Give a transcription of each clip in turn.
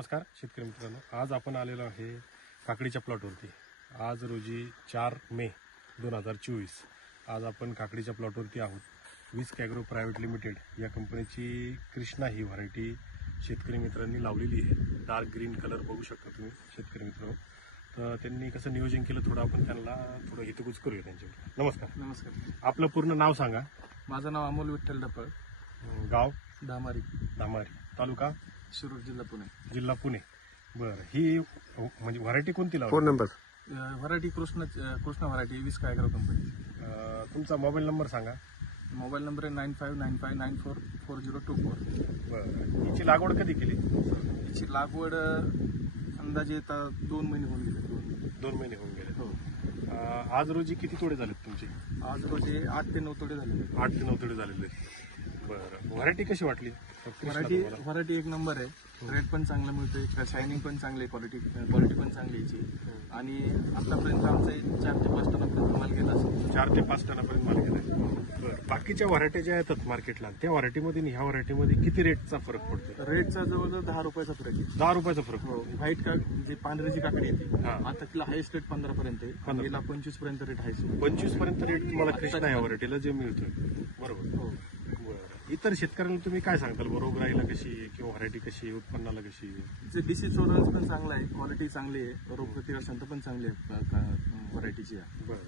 नमस्कार शेतकरी मित्रांनो, आज आपण आलेलो आहे काकडीच्या प्लॉटवरती। आज रोजी 4 मे 2024। आज आपण काकडीच्या प्लॉटवरती आहोत। विस्क ॲग्रो प्रायव्हेट लिमिटेड या कंपनीची कृष्णा ही व्हरायटी शेतकरी मित्रांनी लावलेली आहे। डार्क ग्रीन कलर बघू शकता तुम्ही शेतकरी मित्रांनो। तर त्यांनी कसं नियोजन केलं थोडं आपण त्यांना थोडं हितगुज करूया त्यांच्याकडे। नमस्कार। नमस्कार, आपलं पूर्ण नाव सांगा। माझं नाव अमोल विठ्ठल डपळ, गाव धामारी, तालुका शिरूर, जिल्हा पुणे। जिल्हा पुणे। बरं, ही म्हणजे व्हरायटी कोणती लावली? Phone number variety Krishna variety whisk agro company. तुमचा मोबाईल नंबर सांगा। मोबाईल नंबर आहे 9595944024। बरं, हिची लागवड कधी केली? याची लागवड अंदाजे आता 2 महिने होऊन गेले। 2 महिने होऊन गेले। हो, आज रोजी किती तोडे झालेत तुमचे? आज रोजी 8 ते 9 तोडे झालेले। 8 ते 9 तोडे झालेले। बरं, व्हरायटी कशी वाटली? व्हरायटी एक नंबर आहे। रेट पण चांगला मिळतोय, शायनिंग पण चांगली आहे, क्वालिटी पण चांगली याची। आणि आतापर्यंत आमचा 4 ते 5 टनापर्यंत माल गेला असेल। 4 ते 5 टनापर्यंत माल गेलाय। बरं, बाकीच्या व्हरायटी ज्या येतात मार्केटला त्या व्हरायटीमध्ये आणि ह्या व्हरायटीमध्ये किती रेटचा फरक पडतो? रेटचा जवळजवळ 10 रुपयाचा फरक आहे। 10 रुपयाचा फरक हो, पडतो। व्हाईट का जे पांढरी जी काकडी येते हा. आता तिला हायस्ट रेट 15 पर्यंत आहे, आणि याला 25 पर्यंत रेट आहे। 25 पर्यंत रेट तुम्हाला कृष्णा ह्या व्हरायटीला जे मिळतोय, बरोबर? हो, बरं, इतर शेतकऱ्यांना तुम्ही काय सांगताल? रोगराईला कशी आहे किंवा व्हरायटी कशी आहे, उत्पन्नाला कशी आहे? जे डिसीज टॉलरन्स पण चांगला आहे, क्वालिटी चांगली आहे, रोगप्रतिकार क्षमता पण चांगली आहे व्हरायटीची। बरं,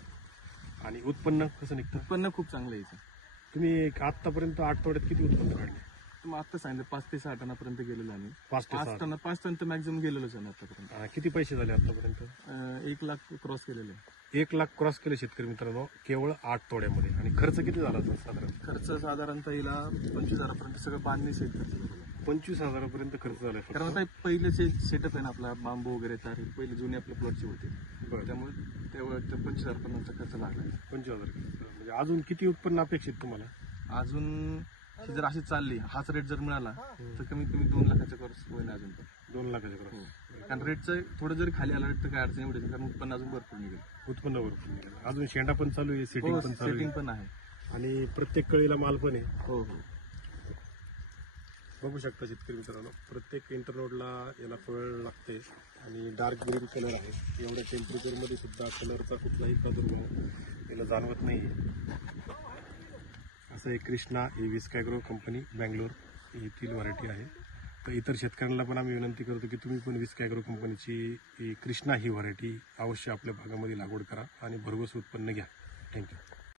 आणि उत्पन्न कसं निघतं? उत्पन्न खूप चांगलं आहे याचं। तुम्ही आतापर्यंत 8 तोड्यात किती उत्पन्न काढले? तुम्ही आता सांगितलं 5 ते 6 टनापर्यंत गेलेलो आम्ही। 5 ते 6 5 टन तर मॅक्झिमम गेलेलोच आहे आतापर्यंत। किती पैसे झाले आतापर्यंत? 1 लाख क्रॉस केलेले। 1 लाख क्रॉस केले शेतकरी मित्रांनो, केवळ 8 तोड्यामध्ये। आणि खर्च किती झाला असेल साधारण? खर्च साधारणतः हिला 25,000 पर्यंत सगळं बांधणी सहित खर्च झालेला। 25,000 पर्यंत खर्च झालाय फक्त. कारण आता पहिले जे सेटअप आहे ना आपला, बांबू वगैरे तार पहिले जुने आपल्या प्लॉटचे होते, बरं. त्यामुळे तेव्हा 25,000 पर्यंत खर्च लागला। 25,000 म्हणजे अजून किती उत्पन्न अपेक्षित तुम्हाला? अजून ही जर अशी चालली, हाच रेट जर मिळाला तर कमीत कमी 2 लाखाच्या क्रॉस होईल अजून पण। 2 लाखाच्या क्रॉस? कारण रेटचं थोडं जरी खाली आला रेट तर काय अडचण एवढी नाही, कारण उत्पन्न अजून भरपूर निघेल। उत्पन्न भरपूर निघेल। अजून शेंडा पण चालू आहे, सेटिंग पण चालू सेटिंग आहे, पण आहे। आणि प्रत्येक कळीला माल पण आहे। हो हो, बघू शकता शेतकरी मित्रांनो, प्रत्येक इंटरनोडला याला फळ लागते आणि डार्क ग्रीन कलर आहे। एवढ्या टेम्परेचरमध्ये सुद्धा कलरचा कुठलाही प्रादुर्भाव याला जाणवत नाही। असं एक कृष्णा ही विस्क ॲग्रो कंपनी बँगलोर येथील व्हरायटी आहे। तर इतर शेतकऱ्यांना पण आम्ही विनंती करतो की तुम्ही पण विस्क ॲग्रो कंपनीची ही कृष्णा ही व्हरायटी अवश्य आपल्या भागामध्ये लागवड करा आणि भरघोस उत्पन्न घ्या। थँक्यू।